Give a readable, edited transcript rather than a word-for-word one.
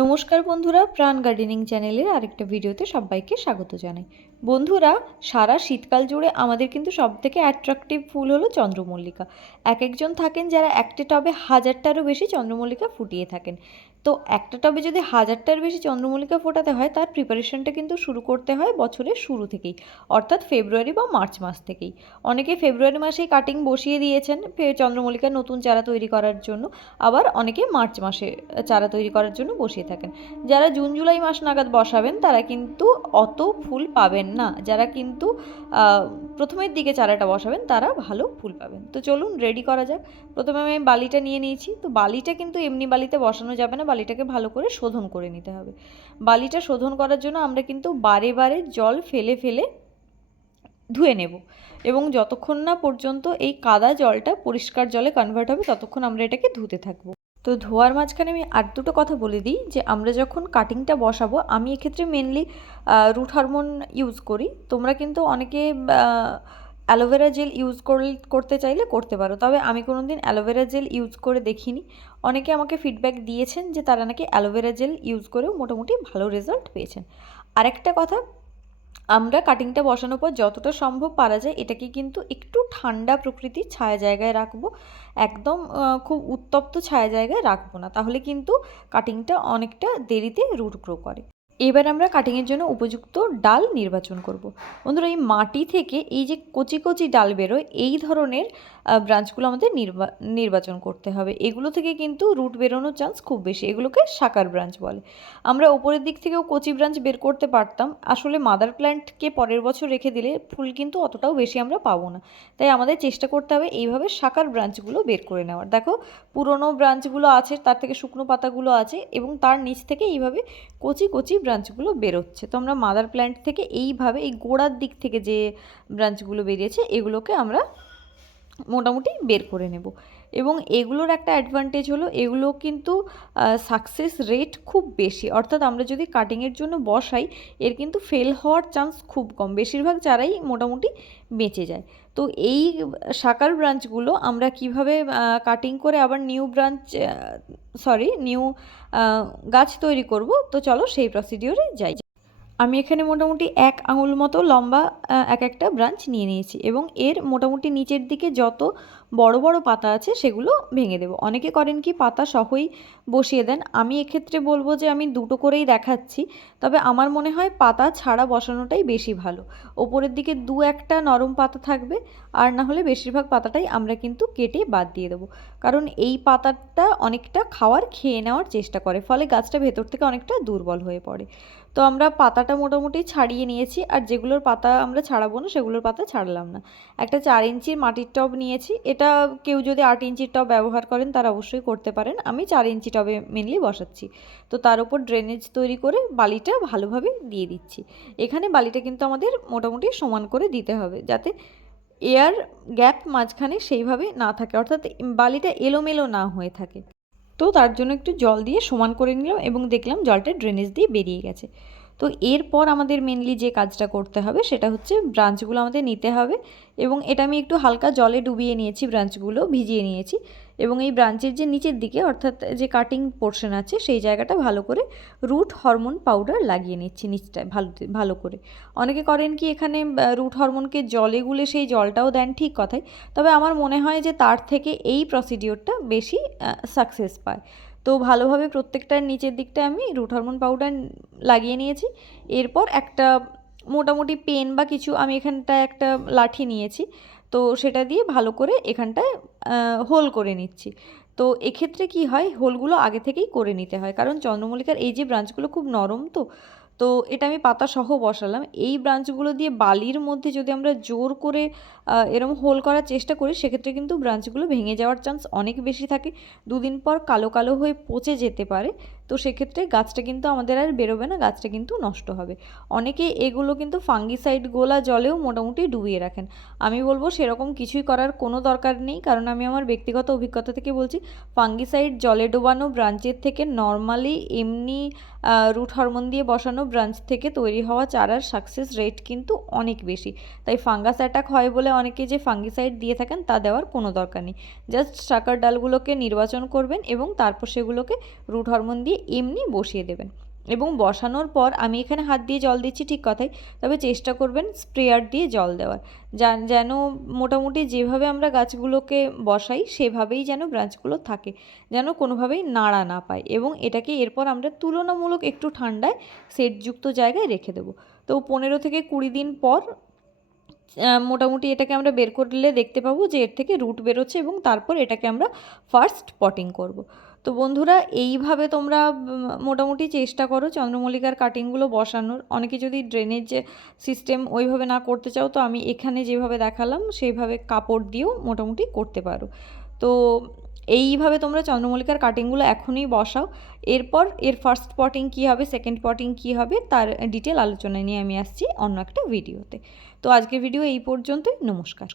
নমস্কার বন্ধুরা, প্রাণ গার্ডেনিং চ্যানেলের আরেকটা ভিডিওতে সবাইকে স্বাগত জানাই। বন্ধুরা, সারা শীতকাল জুড়ে আমাদের কিন্তু সবথেকে অ্যাট্রাকটিভ ফুল হলো চন্দ্রমল্লিকা। একজন থাকেন যারা একটা টবে হাজারটারও বেশি চন্দ্রমল্লিকা ফুটিয়ে থাকেন। তো একটা টবে যদি হাজারটার বেশি চন্দ্রমল্লিকা ফোটাতে হয়, তার প্রিপারেশনটা কিন্তু শুরু করতে হয় বছরের শুরু থেকেই, অর্থাৎ ফেব্রুয়ারি বা মার্চ মাস থেকেই। অনেকে ফেব্রুয়ারি মাসেই কাটিং বসিয়ে দিয়েছেন চন্দ্রমল্লিকার নতুন চারা তৈরি করার জন্য, আবার অনেকে মার্চ মাসে চারা তৈরি করার জন্য বসিয়ে থাকেন। যারা জুন জুলাই মাস নাগাদ বসাবেন তারা কিন্তু অত ফুল পাবেন না, যারা কিন্তু প্রথমের দিকে চারাটা বসাবেন তারা ভালো ফুল পাবেন। তো চলুন রেডি করা যাক। প্রথমে আমি বালিটা নিয়ে নিয়েছি। তো বালিটা কিন্তু এমনি বালিতে বসানো যাবে না, বালিটাকে ভালো করে শোধন করে নিতে হবে। বালিটা শোধন করার জন্য আমরা কিন্তু বারে বারে জল ফেলে ফেলে ধুয়ে নেব, এবং যতক্ষণ না পর্যন্ত এই কাদা জলটা পরিষ্কার জলে কনভার্ট হবে ততক্ষণ আমরা এটাকে ধুতে থাকবো। তো ধোয়ার মাঝখানে আমি আর দুটো কথা বলে দিই, যে আমরা যখন কাটিংটা বসাবো, আমি এক্ষেত্রে মেনলি রুট হরমোন ইউজ করি। তোমরা কিন্তু অনেকে অ্যালোভেরা জেল ইউজ করতে চাইলে করতে পারো, তবে আমি কোনো দিন অ্যালোভেরা জেল ইউজ করে দেখিনি। অনেকে আমাকে ফিডব্যাক দিয়েছেন যে তারা নাকি অ্যালোভেরা জেল ইউজ করেও মোটামুটি ভালো রেজাল্ট পেয়েছেন। আরেকটা কথা, আমরা কাটিংটা বসানোর পর যতটা সম্ভব পারা যায় এটাকে কিন্তু একটু ঠান্ডা প্রকৃতির ছায়া জায়গায় রাখবো। একদম খুব উত্তপ্ত ছায়া জায়গায় রাখবো না, তাহলে কিন্তু কাটিংটা অনেকটা দেরিতে রুট গ্রো করে। এবার আমরা কাটিংয়ের জন্য উপযুক্ত ডাল নির্বাচন করব। বন্ধুরা, এই মাটি থেকে এই যে কচি কচি ডাল বেরোয়, এই ধরনের ব্রাঞ্চগুলো আমাদের নির্বাচন করতে হবে। এগুলো থেকে কিন্তু রুট বেরোনোর চান্স খুব বেশি, এগুলোকে শাকার ব্রাঞ্চ বলে। আমরা ওপরের দিক থেকেও কচি ব্রাঞ্চ বের করতে পারতাম, আসলে মাদার প্ল্যান্টকে পরের বছর রেখে দিলে ফুল কিন্তু অতটাও বেশি আমরা পাবো না। তাই আমাদের চেষ্টা করতে হবে এইভাবে শাকার ব্রাঞ্চগুলো বের করে নেওয়ার। দেখো, পুরনো ব্রাঞ্চগুলো আছে, তার থেকে শুকনো পাতাগুলো আছে, এবং তার নিচ থেকে এইভাবে কচি কচি ব্রাঞ্চগুলো বেরোচ্ছে। তো আমরা মাদার প্ল্যান্ট থেকে এইভাবে এই গোড়ার দিক থেকে যে ব্রাঞ্চগুলো বেরিয়েছে এগুলোকে আমরা মোটামুটি বের করে নেব। এবং এগুলোর একটা অ্যাডভান্টেজ হলো, এগুলো কিন্তু সাকসেস রেট খুব বেশি, অর্থাৎ আমরা যদি কাটিংয়ের জন্য বসাই এর কিন্তু ফেল হওয়ার চান্স খুব কম, বেশিরভাগ চারাই মোটামুটি বেঁচে যায়। তো এই শাকার ব্রাঞ্চগুলো আমরা কিভাবে কাটিং করে আবার নিউ গাছ তৈরি করব, তো চলো সেই প্রসিডিওরে যাই। আমি এখানে মোটামুটি 1 আঙুল মতো লম্বা এক একটা ব্রাঞ্চ নিয়ে নিয়েছি, এবং এর মোটামুটি নিচের দিকে যত বড় বড় পাতা আছে সেগুলো ভেঙে দেব। অনেকে করেন কি পাতা সহই বসিয়ে দেন, আমি এক্ষেত্রে বলবো যে আমি দুটো করেই দেখাচ্ছি, তবে আমার মনে হয় পাতা ছাড়া বসানোটাই বেশি ভালো। ওপরের দিকে দু একটা নরম পাতা থাকবে, আর না হলে বেশিরভাগ পাতাটাই আমরা কিন্তু কেটে বাদ দিয়ে দেবো, কারণ এই পাতাটা অনেকটা খেয়ে নেওয়ার চেষ্টা করে, ফলে গাছটা ভেতর থেকে অনেকটা দুর্বল হয়ে পড়ে। তো আমরা পাতাটা মোটামুটি ছাড়িয়ে নিয়েছি, আর যেগুলোর পাতা আমরা ছাড়াবো না সেগুলোর পাতা ছাড়লাম না। একটা 4 ইঞ্চির মাটির টব নিয়েছি, এটা কেউ যদি 8 ইঞ্চির টব ব্যবহার করেন তারা অবশ্যই করতে পারেন, আমি 4 ইঞ্চি টবে মেনলি বসাচ্ছি। তো তার উপর ড্রেনেজ তৈরি করে বালিটা ভালোভাবে দিয়ে দিচ্ছি। এখানে বালিটা কিন্তু আমাদের মোটামুটি সমান করে দিতে হবে, যাতে এয়ার গ্যাপ মাঝখানে সেইভাবে না থাকে, অর্থাৎ বালিটা এলোমেলো না হয়ে থাকে। তো তার জন্য একটু জল দিয়ে সমান করে নিলাম, এবং দেখলাম জলটা ড্রেনেজ দিয়ে বেরিয়ে গেছে। তো এরপর আমাদের মেনলি যে কাজটা করতে হবে সেটা হচ্ছে ব্রাঞ্চগুলো আমাদের নিতে হবে, এবং এটা আমি একটু হালকা জলে ডুবিয়ে নিয়েছি, ব্রাঞ্চগুলো ভিজিয়ে নিয়েছি, এবং এই ব্রাঞ্চের যে নিচের দিকে অর্থাৎ যে কাটিং পোর্শন আছে সেই জায়গাটা ভালো করে রুট হরমোন পাউডার লাগিয়ে নিচ্ছি নিচটায় ভালো ভালো করে। অনেকে করেন কি এখানে রুট হরমোনকে জলে গুলে সেই জলটাও দেন, ঠিক কথাই, তবে আমার মনে হয় যে তার থেকে এই প্রসিডিওরটা বেশি সাকসেস পায়। তো ভালোভাবে প্রত্যেকটার নিচের দিকটা আমি রুট হরমোন পাউডার লাগিয়ে নিয়েছি। এরপর একটা মোটামুটি পেন বা কিছু, আমি এখানটায় একটা লাঠি নিয়েছি, তো সেটা দিয়ে ভালো করে এখানটায় হোল করে নিচ্ছি। তো এক্ষেত্রে কি হয়, হোলগুলো আগে থেকেই করে নিতে হয়, কারণ চন্দ্রমল্লিকার এই যে ব্রাঞ্চগুলো খুব নরম, তো এটা আমি পাতা সহ বসালাম। এই ব্রাঞ্চগুলো দিয়ে বালির মধ্যে যদি আমরা জোর করে এরম হোল করার চেষ্টা করি, সেক্ষেত্রে কিন্তু ব্রাঞ্চগুলো ভেঙে যাওয়ার চান্স অনেক বেশি থাকে, দুদিন পর কালো কালো হয়ে পচে যেতে পারে। তো সেক্ষেত্রে গাছটা কিন্তু আমাদের আর বেরোবে না, গাছটা কিন্তু নষ্ট হবে। অনেকে এগুলো কিন্তু ফাঙ্গিসাইড গোলা জলেও মোটামুটি ডুবিয়ে রাখেন। আমি বলবো সেরকম কিছুই করার কোনো দরকার নেই, কারণ আমি আমার ব্যক্তিগত অভিজ্ঞতা থেকে বলছি, ফাঙ্গিসাইড জলে ডোবানো ব্রাঞ্চের থেকে নর্মালি এমনি রুট হরমোন দিয়ে বসানো ব্রাঞ্চ থেকে তৈরি হওয়া চারার সাকসেস রেট কিন্তু অনেক বেশি। তাই ফাঙ্গাস অ্যাটাক হয় বলে অনেকে যে ফাঙ্গিসাইড দিয়ে থাকেন তা দেওয়ার কোনো দরকার নেই। জাস্ট শাকার ডালগুলোকে নির্বাচন করবেন এবং তারপর সেগুলোকে রুট হরমোন দিয়ে এমনি বসিয়ে দেবেন। এবং বসানোর পর আমি এখানে হাত দিয়ে জল দিচ্ছি ঠিক কথাই, তবে চেষ্টা করবেন স্প্রেয়ার দিয়ে জল দেওয়ার, যেন মোটামুটি যেভাবে আমরা গাছগুলোকে বসাই সেভাবেই যেন ব্রাঞ্চগুলো থাকে, যেন কোনোভাবেই নাড়া না পায়। এবং এটাকে এরপর আমরা তুলনামূলক একটু ঠান্ডায় সেটযুক্ত জায়গায় রেখে দেবো। তো 15 থেকে 20 দিন পর মোটামুটি এটাকে আমরা বের করলে দেখতে পাবো যে এর থেকে রুট বেরোচ্ছে, এবং তারপর এটাকে আমরা ফার্স্ট পটিং করব। তো বন্ধুরা, এইভাবে তোমরা মোটামুটি চেষ্টা করো চন্দ্রমল্লিকার কাটিংগুলো বসানোর। অনেকে যদি ড্রেনেজ সিস্টেম ওইভাবে না করতে চাও, তো আমি এখানে যেভাবে দেখালাম সেইভাবে কাপড় দিয়েও মোটামুটি করতে পারো। তো এইভাবে তোমরা চন্দ্রমল্লিকার কাটিংগুলো এখনই বসাও। এরপর এর ফার্স্ট পটিং কী হবে, সেকেন্ড পটিং কী হবে, তার ডিটেল আলোচনা নিয়ে আমি আসছি অন্য একটা ভিডিওতে। তো আজকের ভিডিও এই পর্যন্তই। নমস্কার।